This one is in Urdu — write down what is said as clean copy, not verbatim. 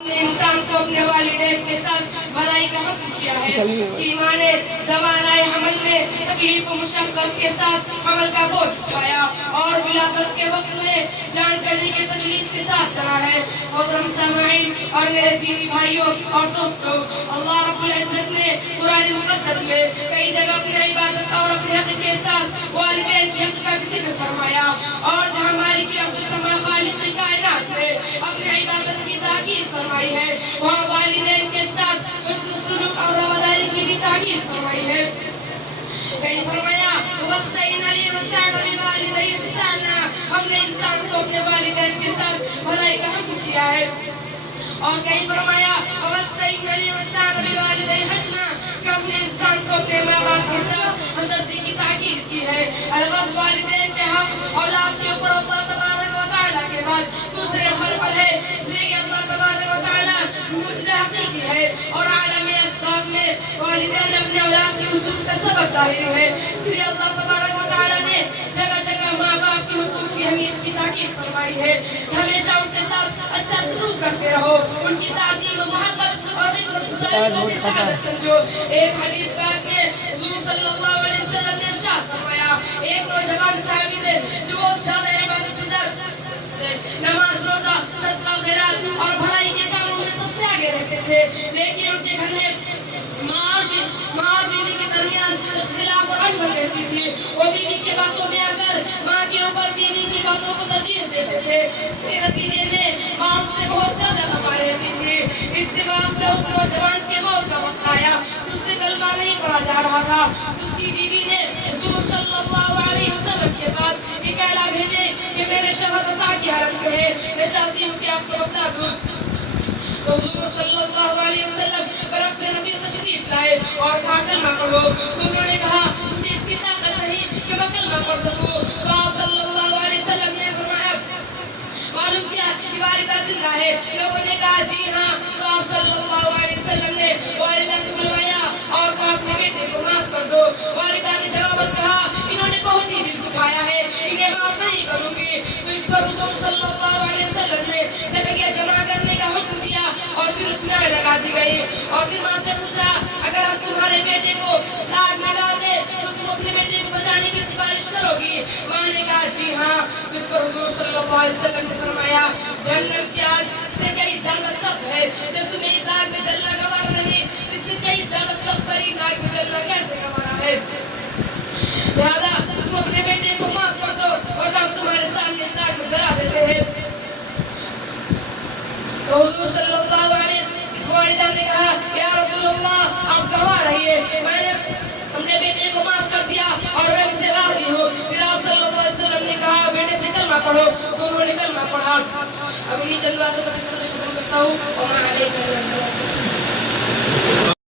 انسان کو اپنے والدین کے ساتھ بھلائی کا حکم کیا ہے. اس کی ماں نے زمانۂ حمل میں تکلیف و مشقت کے ساتھ حمل کا بوجھ اٹھایا اور ولادت کے وقت میں جان کرنے کی تکلیف کے ساتھ چلا ہے. محترم سامعین اور میرے دینی بھائیوں اور دوستوں، اللہ رب العزت نے قرآن مقدس میں کئی جگہ اپنی عبادت اور اپنے حق کے ساتھ والدین کے حق کا بھی ذکر فرمایا، اور جہاں مالک عبدالسمد خالق کائنات نے اپنی عبادت کی تاکید فرمائی ہے، وہاں والدین کے ساتھ حسن سلوک اور رواداری کی بھی تاکید فرمائی ہے. کہیں فرمایا وَوَصَّيْنَا الْإِنسَانَ بِوَالِدَيْهِ إِحْسَانًا، ہم نے انسان کو اپنے والدین کے ساتھ بھلائی کا حکم کیا ہے. اور کہیں فرمایا وَوَصَّيْنَا الْإِنسَانَ بِوَالِدَيْهِ حُسْنًا، کہ ہم نے انسان کو اپنے ماں باپ کے ساتھ ہمدردی کی تاکید کی ہے. الغرض والدین کے حق اولاد کے اوپر اللہ تبارک و تعالیٰ کے بعد دوسرے نمبر پر ہے، اس لیے کہ اللہ تبارک و تعالیٰ موجود حقیقی ہے اور عالم اسباب میں والدین اپنے اولاد کے وجود کا سبب ظاہر ہے. اس لیے اللہ تبارک و تعالیٰ نے جگہ جگہ ماں باپ کے حقوق کی اہمیت کی تاکید فرمائی ہے. ہمیشہ ان کے ساتھ اچھا سلوک کرتے رہو، ان کی تعظیم و محبت اور خدمت گزاری کو بھی سعادت سمجھو. ایک حدیث پاک میں حضور صلی اللہ علیہ وسلم نے ارشاد فرمایا، ایک نوجوان صحابی تھے جو بہت زیادہ عبادت گزار، نماز روزہ صدقہ خیرات اور بھلائی کے کاموں میں سب سے آگے رہتے تھے، لیکن ان کے گھر میں ماں اور بیوی کے درمیان اختلاف اور انبن رہتی تھی. وہ بیوی کی باتوں میں آ کر ماں کے اوپر بیوی کی باتوں کو ترجیح دیتے تھے. اس کے نتیجے میں ماں ان سے بہت زیادہ خفا رہتی تھی. اتفاق سے اس نوجوان کے موت کا وقت آیا تو اس سے کلمہ نہیں پڑھا جا رہا تھا. اس کی بیوی نے حضور صلی اللہ علیہ وسلم کے پاس ایک اعلان بھیجے کہ میرے شوہر عصا کی حالت میں ہے، میں چاہتی ہوں کہ آپ کو بتا دوں. تو حضور صلی اللہ علیہ وسلم برف سے نفیس تشریف لائے اور کہا کلمہ پڑھو. تو انہوں نے کہا مجھے اس کی طاقت نہیں کہ میں کلمہ پڑھ سکوں. تو آپ صلی اللہ علیہ وسلم نے فرمایا معلوم کیا کہ والدہ زندہ ہے؟ لوگوں نے کہا جی ہاں. تو آپ صلی اللہ علیہ وسلم نے والدہ کو بلوایا اور کہا اپنے بیٹے کو معاف کر دو. والدہ نے جواباً کہا انہوں نے بہت ہی دل دکھایا ہے، انہیں معاف نہیں کروں گی. تو اس پر حضور صلی اللہ علیہ وسلم نے لکڑیاں جمع کرنے کا حکم دیا اور پھر اس میں آگ لگا دی گئی. اور پھر ماں سے پوچھا اگر ہم تمہارے بیٹے کو اس آگ میں ڈال دیں تو تم اپنے بیٹے کو بچانے کی سفارش کرو گی؟ ماں نے کہا جی ہاں. اس پر حضور صلی اللہ علیہ وسلم نے فرمایا جہنم کی آگ سے کئی زیادہ سخت ہے، جب تمہیں اس آگ میں جلنا گوارا نہیں، اس سے کئی زیادہ سخت ترین آگ میں جلنا کیسے گوارا ہے؟ لہذا تم اپنے بیٹے کو معاف کر دو ورنہ ہم تمہارے سامنے اس آگ میں جلا دیتے ہیں. تو حضور صلی اللہ علیہ وسلم والدہ نے کہا یا رسول اللہ آپ گواہ رہیے، میں نے اپنے بیٹے کو معاف کر دیا اور میں ان سے راضی ہوں. پھر آپ صلی اللہ علیہ وسلم نے کہا بیٹے سے کلمہ پڑھو. تو انہوں نے کلمہ پڑھا. اب انہیں چند باتوں پر ختم کرتا ہوں. وما علیکم